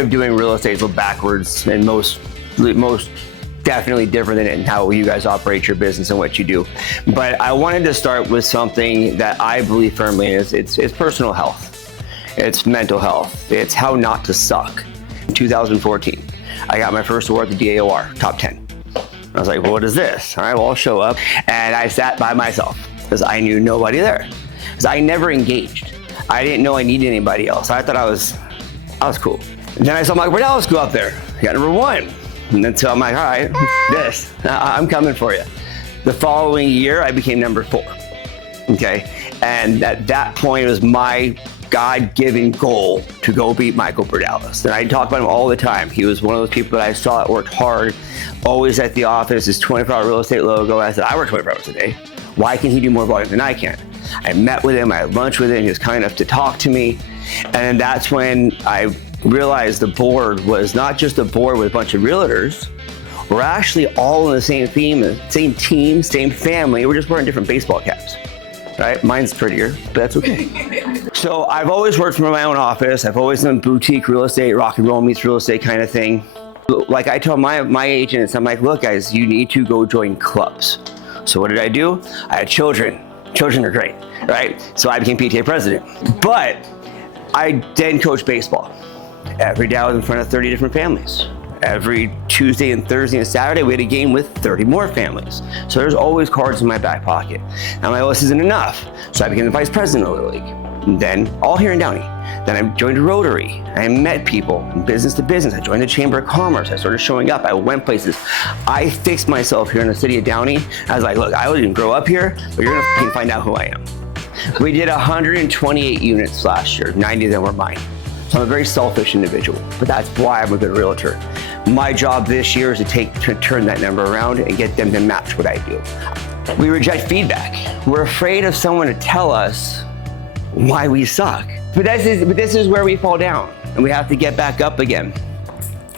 of doing real estate is backwards and most definitely different than how you guys operate your business and what you do. But I wanted to start with something that I believe firmly in. It's personal health. It's mental health. It's how not to suck. In 2014, I got my first award at the DAOR, top 10. I was like, well, what is this? All right, well, I'll show up. And I sat by myself because I knew nobody there. Because I never engaged. I didn't know I needed anybody else. I thought I was cool. And then I saw Michael Burdell go up there. He got number 1. And then so I'm like, all right, this, I'm coming for you. The following year, I became number 4, okay? And at that point, it was my God-given goal to go beat Michael Burdell. And I talk about him all the time. He was one of those people that I saw that worked hard, always at the office, his 24-hour real estate logo. I said, I work 24 hours a day. Why can he do more volume than I can? I met with him, I had lunch with him, he was kind enough to talk to me. And that's when I realized the board was not just a board with a bunch of realtors. We're actually all in the same theme, same team, same family. We're just wearing different baseball caps, right? Mine's prettier, but that's okay. So I've always worked from my own office. I've always done boutique real estate, rock and roll meets real estate kind of thing. Like I told my agents, I'm like, look guys, you need to go join clubs. So what did I do? I had children. Children are great, right? So I became PTA president. But I then coached baseball. Every day I was in front of 30 different families. Every Tuesday and Thursday and Saturday, we had a game with 30 more families. So there's always cards in my back pocket. Now my list isn't enough. So I became the vice president of the league. And then all here in Downey. Then I joined Rotary. I met people business to business. I joined the Chamber of Commerce. I started showing up. I went places. I fixed myself here in the city of Downey. I was like, look, I didn't grow up here, but you're gonna find out who I am. We did 128 units last year. 90 of them were mine. So I'm a very selfish individual, but that's why I'm a good realtor. My job this year is to turn that number around and get them to match what I do. We reject feedback. We're afraid of someone to tell us why we suck. But this is where we fall down, and we have to get back up again.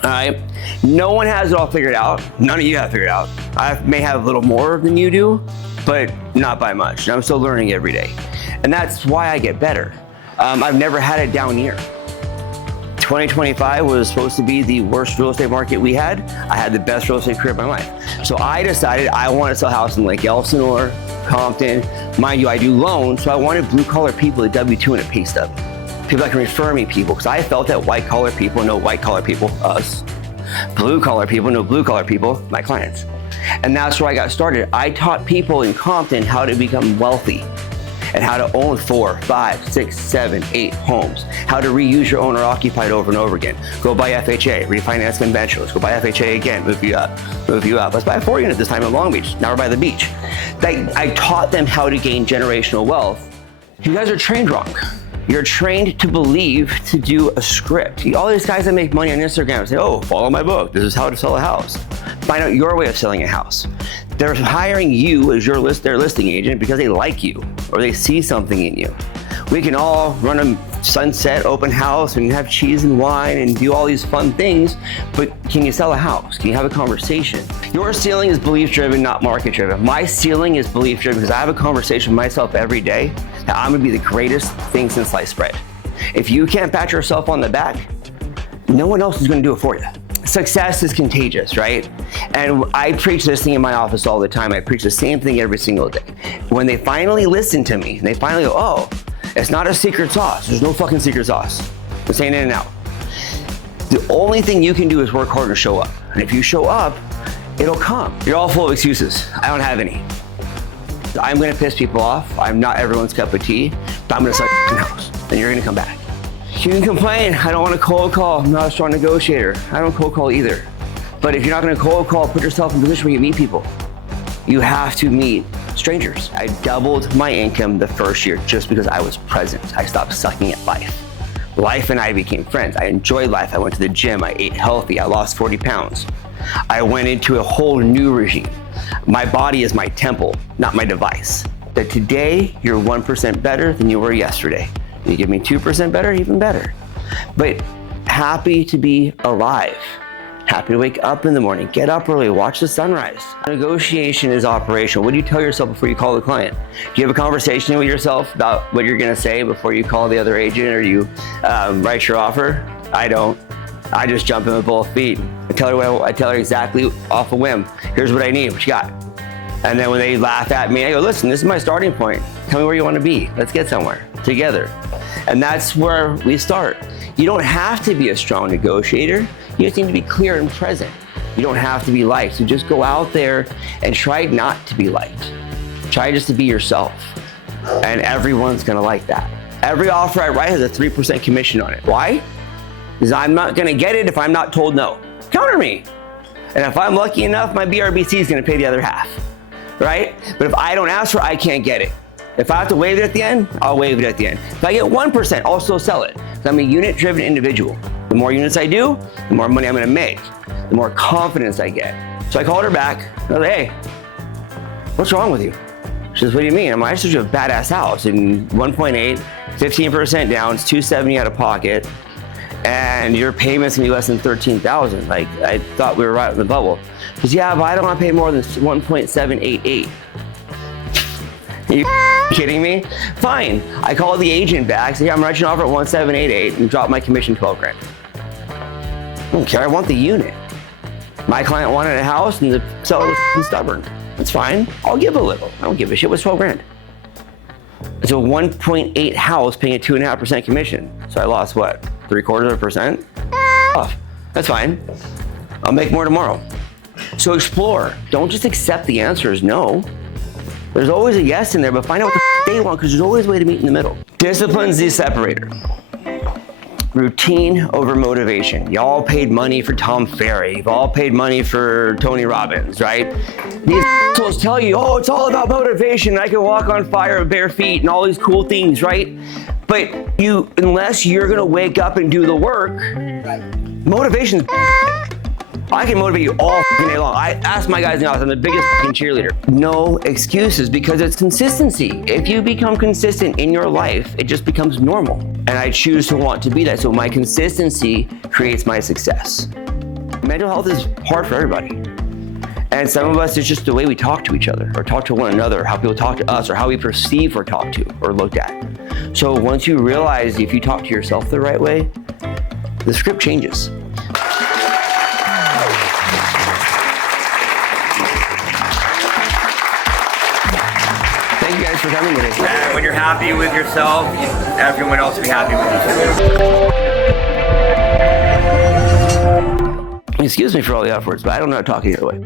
All right? No one has it all figured out. None of you have figured out. I may have a little more than you do, but not by much. I'm still learning every day. And that's why I get better. I've never had a down year. 2025 was supposed to be the worst real estate market we had. I had the best real estate career of my life. So I decided I want to sell a house in Lake Elsinore, Compton. Mind you, I do loans, so I wanted blue collar people, a W-2 and a pay stub. People that can refer me people, because I felt that white collar people know white collar people, us. Blue collar people know blue collar people, my clients. And that's where I got started. I taught people in Compton how to become wealthy and how to own 4, 5, 6, 7, 8 homes, how to reuse your owner occupied over and over again. Go buy FHA, refinance conventionals, go buy FHA again, move you up. Let's buy a 4 unit this time in Long Beach. Now we're by the beach. I taught them how to gain generational wealth. You guys are trained wrong. You're trained to believe, to do a script. All these guys that make money on Instagram say, oh, follow my book. This is how to sell a house. Find out your way of selling a house. They're hiring you as their listing agent because they like you or they see something in you. We can all run a sunset open house and have cheese and wine and do all these fun things, but can you sell a house? Can you have a conversation? Your ceiling is belief-driven, not market-driven. My ceiling is belief-driven because I have a conversation with myself every day that I'm gonna be the greatest thing since sliced bread. If you can't pat yourself on the back, no one else is gonna do it for you. Success is contagious, right? And I preach this thing in my office all the time. I preach the same thing every single day. When they finally listen to me, and they finally go, oh, it's not a secret sauce. There's no fucking secret sauce. It's ain't in and out. The only thing you can do is work hard and show up. And if you show up, it'll come. You're all full of excuses. I don't have any. I'm gonna piss people off. I'm not everyone's cup of tea, but I'm gonna sell your house, and you're gonna come back. You can complain, I don't want to cold call, I'm not a strong negotiator. I don't cold call either. But if you're not gonna cold call, put yourself in a position where you meet people. You have to meet strangers. I doubled my income the first year just because I was present. I stopped sucking at life. Life and I became friends. I enjoyed life. I went to the gym, I ate healthy, I lost 40 pounds. I went into a whole new regime. My body is my temple, not my device. That today, you're 1% better than you were yesterday. You give me 2% better, even better. But happy to be alive. Happy to wake up in the morning, get up early, watch the sunrise. Negotiation is operational. What do you tell yourself before you call the client? Do you have a conversation with yourself about what you're gonna say before you call the other agent or you write your offer? I don't. I just jump in with both feet. I tell her exactly off a whim. Here's what I need. What you got? And then when they laugh at me, I go, listen, this is my starting point. Tell me where you want to be. Let's get somewhere together. And that's where we start. You don't have to be a strong negotiator. You just need to be clear and present. You don't have to be liked. So just go out there and try not to be liked. Try just to be yourself. And everyone's going to like that. Every offer I write has a 3% commission on it. Why? Because I'm not going to get it if I'm not told no. Counter me. And if I'm lucky enough, my BRBC is going to pay the other half. Right? But if I don't ask for it, I can't get it. If I have to waive it at the end, I'll waive it at the end. If I get 1%, I'll still sell it. I'm a unit-driven individual. The more units I do, the more money I'm going to make, the more confidence I get. So I called her back. I was like, hey, what's wrong with you? She says, what do you mean? I just told you a badass house in 1.8, 15% down, it's $270 out of pocket, and your payment's gonna be less than $13,000. Like, I thought we were right in the bubble. Because yeah, but I don't want to pay more than 1.788. Are you kidding me? Fine. I called the agent back, said, yeah, I'm writing an offer at 1.788 and drop my commission 12 grand. I don't care, I want the unit. My client wanted a house and the seller was stubborn. That's fine, I'll give a little. I don't give a shit, what's 12 grand? It's a 1.8 house paying a 2.5% commission. So I lost what, 0.75%? Off. That's fine. I'll make more tomorrow. So explore. Don't just accept the answer as no. There's always a yes in there, but find out what the they want, because there's always a way to meet in the middle. Discipline's the separator. Routine over motivation. Y'all paid money for Tom Ferry. You've all paid money for Tony Robbins, right? These assholes tell you, oh, it's all about motivation. I can walk on fire with bare feet and all these cool things, right? But unless you're gonna wake up and do the work, motivation's I can motivate you all day long. I ask my guys now, I'm the biggest cheerleader. No excuses, because it's consistency. If you become consistent in your life, it just becomes normal. And I choose to want to be that. So my consistency creates my success. Mental health is hard for everybody. And some of us, it's just the way we talk to each other, or talk to one another, how people talk to us, or how we perceive or talk to or looked at. So once you realize if you talk to yourself the right way, the script changes. Thank you guys for coming today. And when you're happy with yourself, everyone else will be happy with you too. Excuse me for all the F words, but I don't know how to talk either way.